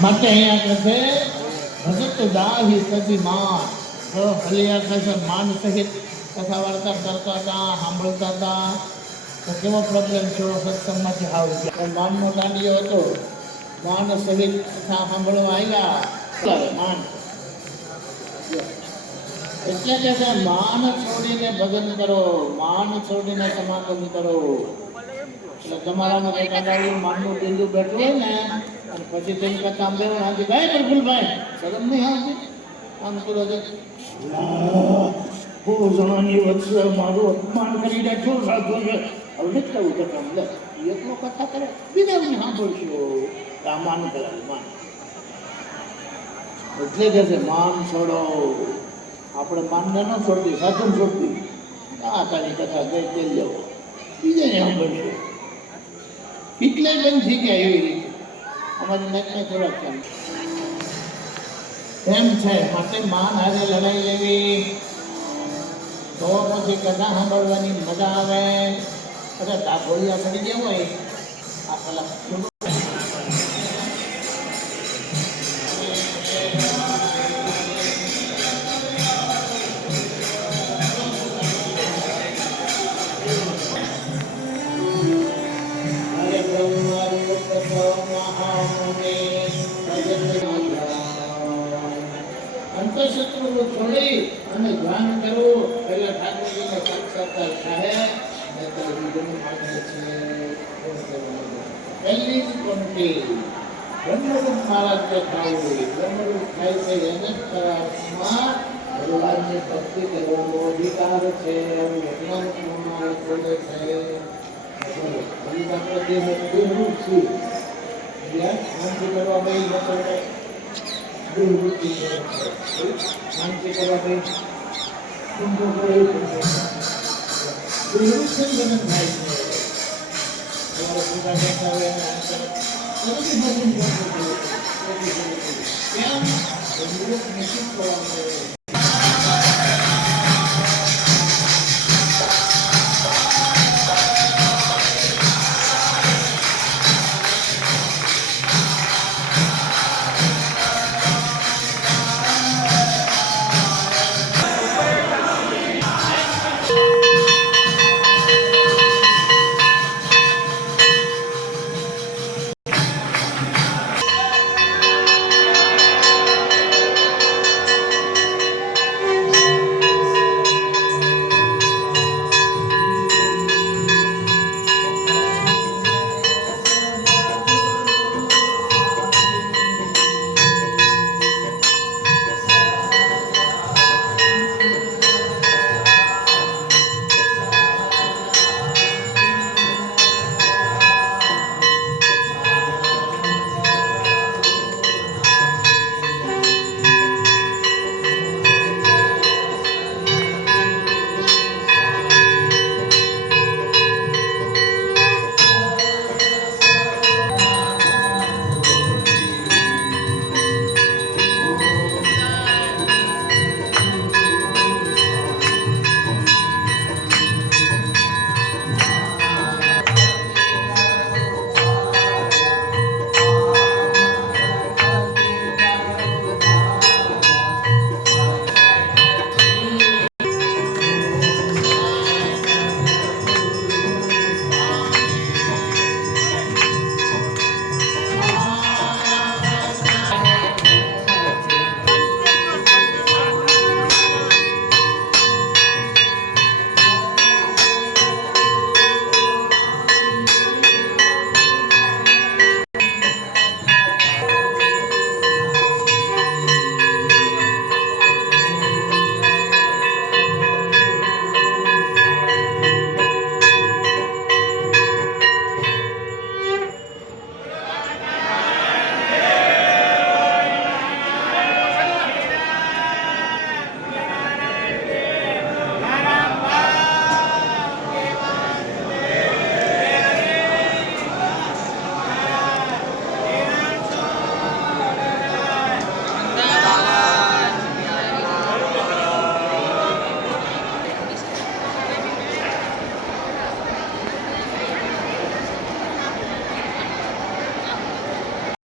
માટે અહીંયા કહે ભગત દાહી સજી માન તો હલિયા કહે માન સહિત કથા વાર્તા કરતા હતા સાંભળતા હતા તો કેવો પ્રોબ્લેમ થયો સત્સંગમાંથી આવ્યો માનનો દાંડિયો હતો માન સહિત કથા સાંભળવા આવ્યા માન એટલે કે છે માન છોડીને ભજન કરો માન છોડીને સમાગમ કરો એટલે તમારામાં કદાચ માનનું ટીંડું બેઠું હોય ને અને પછી તેની કરતા આમ બેવું હાજી ભાઈ પ્રફુલભાઈ શરમ નહીં આવતી આમ કરો છે બહુ જણાની વચ્ચે મારું અપમાન કરી બેઠું સાધુ છે હવે નથી કરવું કરતા લે એટલો કથા કરે બીજાની સાંભળશો આ માન કરાવે માન એટલે કે છે માન છોડો આપણે માનને ન છોડતી સાધુને છોડતી આ તારી કથા ગઈ તે જાઓ બીજાને સાંભળશો એટલે બંધ થઈ ગયા એવી રીતે અમારી નજને થોડાક એમ છે માટે માન હારે લડાઈ લેવી તો પછી કથા સાંભળવાની મજા આવે અરે ડાભોળિયા ચડી ગયા હોય આ કલાક અંતઃશત્રુઓ છોડી અને ધ્યાન કરવું પહેલા ઠાકોરજીને સાક્ષાત્કાર થાય પહેલી જ પંક્તિ બ્રહ્મરૂપ મહારાજને ખાવું બ્રહ્મરૂપ થાય છે એને જ કરાવમાં ભગવાનની ભક્તિ કરવાનો અધિકાર છે વિજ્ઞાન બોલે છે આપણે દેહ દેહરૂપ છીએ શાંતિ કરવા ભાઈ લોકો શાંતિ કરવા ભાઈ જનન થાય છે